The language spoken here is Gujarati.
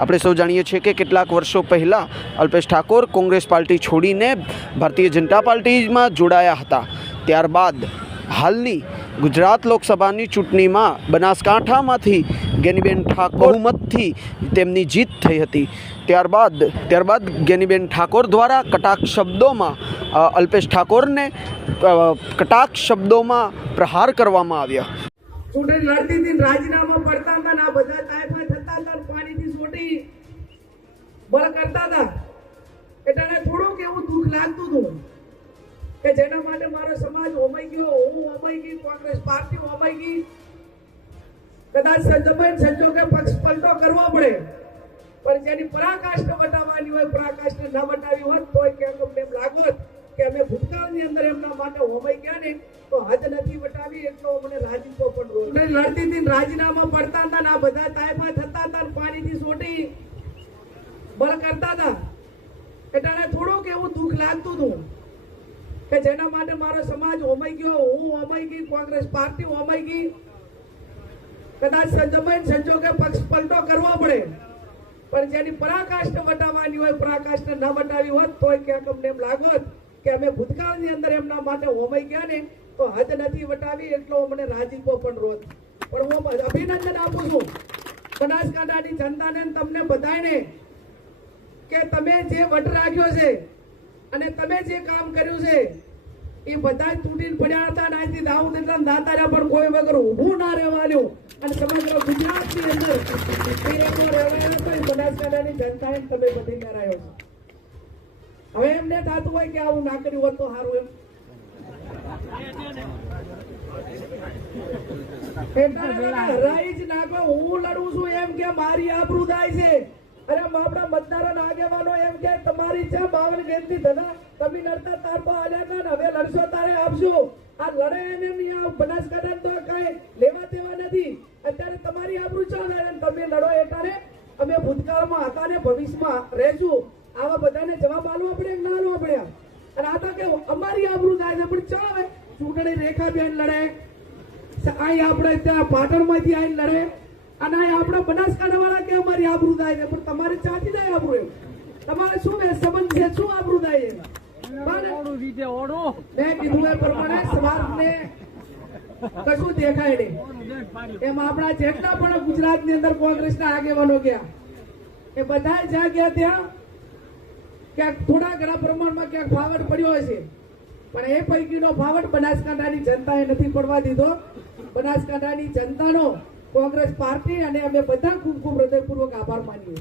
આપણે સૌ જાણીએ છીએ કે કેટલાક વર્ષો પહેલાં અલ્પેશ ઠાકોર કોંગ્રેસ પાર્ટી છોડીને ભારતીય જનતા પાર્ટીમાં જોડાયા હતા। ત્યારબાદ હાલની ગુજરાત લોકસભાની ચૂંટણીમાં બનાસકાંઠામાંથી જ્ઞાનીબેન ઠાકોર બહુમતથી તેમની જીત થઈ હતી। ત્યારબાદ જ્ઞાનીબેન ઠાકોર દ્વારા કટાક્ષ શબ્દોમાં અલ્પેશ ઠાકોરને કટાક્ષ શબ્દોમાં પ્રહાર કરવામાં આવ્યા। ચૂંટણી લડતી હતી, રાજીનામા પડતા હતા, ના બધા તાયફા થતા હતા, પાણીથી સોટી બળ કરતા હતા એટલે થોડુંક એવું દુઃખ લાગતું હતું કે જેના માટે મારો સમાજ હોમાઈ ગયો, હું હોમાઈ ગઈ, કોંગ્રેસ પાર્ટી હોમાઈ ગઈ। કદાચ સંજોગે પક્ષ પલટો કરવો પડે, પણ જેની પરાકાષ્ઠ વટાવવાની હોય, પરાકાષ્ઠ ન વટાવી હોત તો કેમ એમ લાગોત કે અમે ભૂતકાળની અંદર એમના માટે હોમાઈ ગયા ને તો હદ નથી વટાવી એટલો મને રાજીપો પણ લડતી હતી, રાજીનામા પડતા હતા, ના બધા તાયફા થતા હતા, પાણીથી સોટી બળ કરતા હતા એટલે થોડુંક એવું દુઃખ લાગતું હતું કે જેના માટે મારો સમાજ હોમાઈ ગયો, હું હોમાઈ ગઈ, કોંગ્રેસ પાર્ટી હોમાઈ ગઈ। કદાચ સંજોગે પક્ષ પલટો કરવો પડે, પણ જેની પરાકાષ્ઠ વટાવવાની હોય, પરાકાષ્ઠ ન વટાવી હોત તો ક્યાંક અમને એમ લાગોત કે અમે ભૂતકાળની અંદર એમના માટે હોમાઈ ગયા ને તો હદ નથી વટાવી એટલો મને રાજીપો પણ રોત। પણ હું અભિનંદન આપું છું બનાસકાંઠાની જનતાને, તમને બધાને કે તમે જે વટ રાખ્યો છે અને તમે જે કામ કર્યું છે એ બધા તૂટીને પડ્યા હતા। અહીંથી દાઉદ એટલા દાતારા પણ કોઈ વગર ઊભું ના રહેવાનું અને સમગ્ર ગુજરાતની અંદર બનાસકાંઠાની જનતાએ તમે બધી કરાયો છે। હવે એમને થતું હોય કે આવું ના કર્યું હોત તો સારું એમ હરાઈ જ નાખો, હું લડું છું એમ કે મારી આબરૂ થાય છે। અરે આપણા મતદારો આગેવાનો એમ કે તમારી છે 52 ગેમથી ધના તમે લડતા તાર તો આલ્યા હતા, હવે લડશો તારે આપશો। આ લડે એને બનાસકાંઠા તો કઈ લેવા દેવા નથી। અત્યારે તમારી આબરૂ ચાલે તમે લડો એટલે અમે ભૂતકાળમાં હતા ને ભવિષ્યમાં રહેશું। આવા બધાને જવાબ આલવો પડે કે ના આલવો પડે? અને આ તો કે અમારી આબરૂ થાય છે પણ ચાલે ચૂંટણી રેખાબેન લડે, અહીં આપણે ત્યાં પાટણમાંથી આવીને લડે અને આપણે બનાસકાંઠા વાળા કે અમારી આબરૂ થાય છે પણ તમારે ચાચી જાય આબરૂ? એમ તમારે શું સંબંધ છે, શું આબરૂ થાય છે? મેં કીધું એ પ્રમાણે સમાજને કશું દેખાય નહીં એમ આપણા જેટલા પણ ગુજરાતની અંદર કોંગ્રેસના આગેવાનો ગયા એ બધા જ્યાં ગયા ત્યાં ક્યાંક થોડા ઘણા પ્રમાણમાં ક્યાંક ફાવટ પડ્યો હશે, પણ એ પૈકીનો ફાવટ બનાસકાંઠાની જનતાએ નથી પડવા દીધો। બનાસકાંઠાની જનતાનો કોંગ્રેસ પાર્ટી અને અમે બધા ખૂબ ખૂબ હૃદયપૂર્વક આભાર માનીએ।